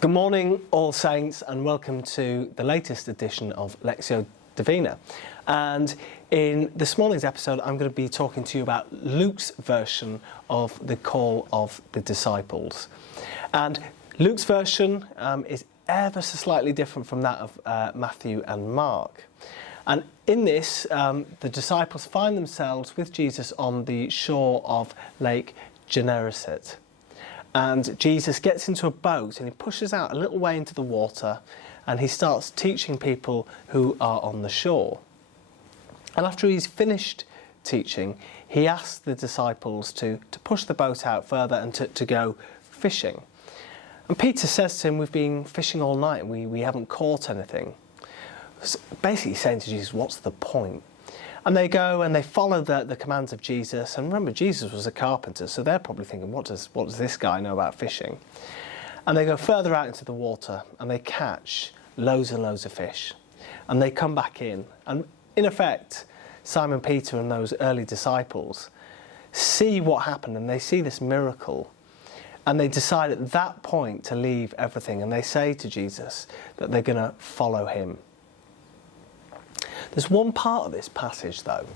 Good morning, all saints, and welcome to the latest edition of Lectio Divina. And in this morning's episode, I'm going to be talking to you about Luke's version of the call of the disciples. And Luke's version is ever so slightly different from that of Matthew and Mark. And in this, the disciples find themselves with Jesus on the shore of Lake Gennesaret. And Jesus gets into a boat and he pushes out a little way into the water and he starts teaching people who are on the shore. And after he's finished teaching, he asks the disciples to push the boat out further and to go fishing. And Peter says to him, "We've been fishing all night and we haven't caught anything." Basically saying to Jesus, what's the point? And they go and they follow the commands of Jesus. And remember, Jesus was a carpenter, so they're probably thinking, what does this guy know about fishing? And they go further out into the water and they catch loads and loads of fish. And they come back in. And in effect, Simon Peter and those early disciples see what happened and they see this miracle. And they decide at that point to leave everything. And they say to Jesus that they're going to follow him. There's one part of this passage, though,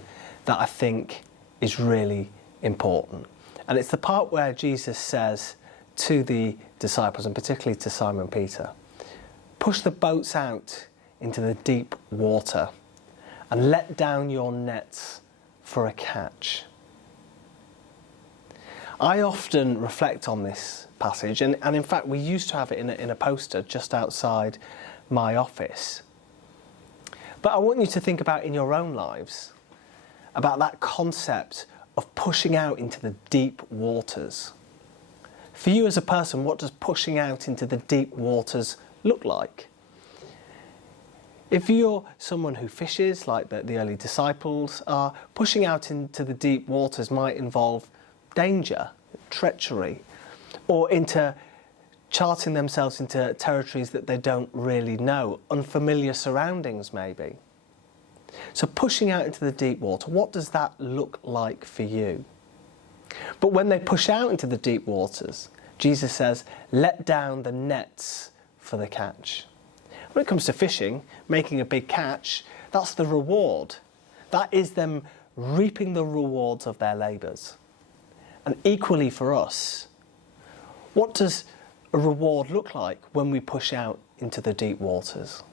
that I think is really important. And it's the part where Jesus says to the disciples, and particularly to Simon Peter, push the boats out into the deep water and let down your nets for a catch. I often reflect on this passage, and in fact we used to have it in a poster just outside my office. But I want you to think about in your own lives, about that concept of pushing out into the deep waters. For you as a person, what does pushing out into the deep waters look like? If you're someone who fishes, like the early disciples are, pushing out into the deep waters might involve danger, treachery, or into charting themselves into territories that they don't really know, unfamiliar surroundings maybe. So pushing out into the deep water, what does that look like for you? But when they push out into the deep waters, Jesus says, let down the nets for the catch. When it comes to fishing, making a big catch, that's the reward. That is them reaping the rewards of their labours. And equally for us, what does a reward look like when we push out into the deep waters?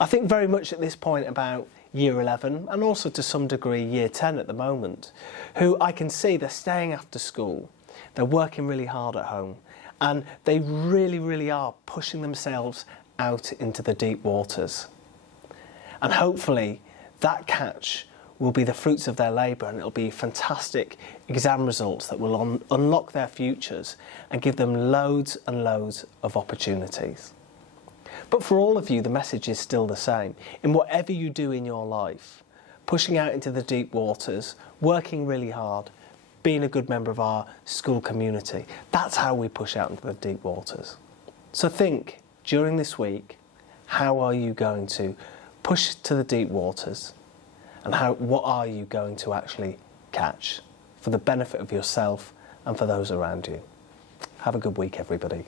I think very much at this point about year 11 and also to some degree year 10 at the moment, who I can see they're staying after school, they're working really hard at home, and they really are pushing themselves out into the deep waters. And hopefully that catch will be the fruits of their labour, and it'll be fantastic exam results that will unlock their futures and give them loads and loads of opportunities. But for all of you, the message is still the same. In whatever you do in your life, pushing out into the deep waters, working really hard, being a good member of our school community, that's how we push out into the deep waters. So think, during this week, how are you going to push to the deep waters? And what are you going to actually catch for the benefit of yourself and for those around you? Have a good week, everybody.